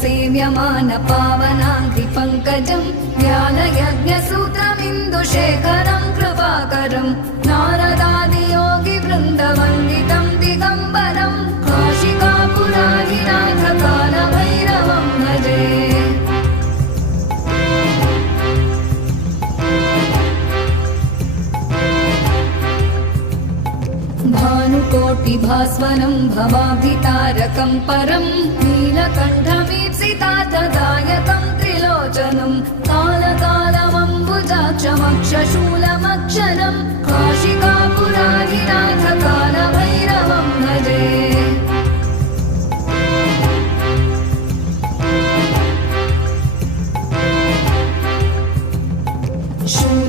सेव्यमान पावनाङ्घ्रिपङ्कजं ज्ञानयज्ञसूत्रमिन्दुशेखरं कृपाकरं नारदादियोगिवृन्दवन्दितं दिगम्बरं काशिकापुराधिनाथ कालभैरवं भजे। भानुकोटिभास्वनं भवाभितारकं परं नीलकण्ठमीप्सितार्थदायकं त्रिलोचनं कालकालमम्बुजाक्षमक्षशूलमक्षरं काशिकापुराधिनाथ कालभैरवं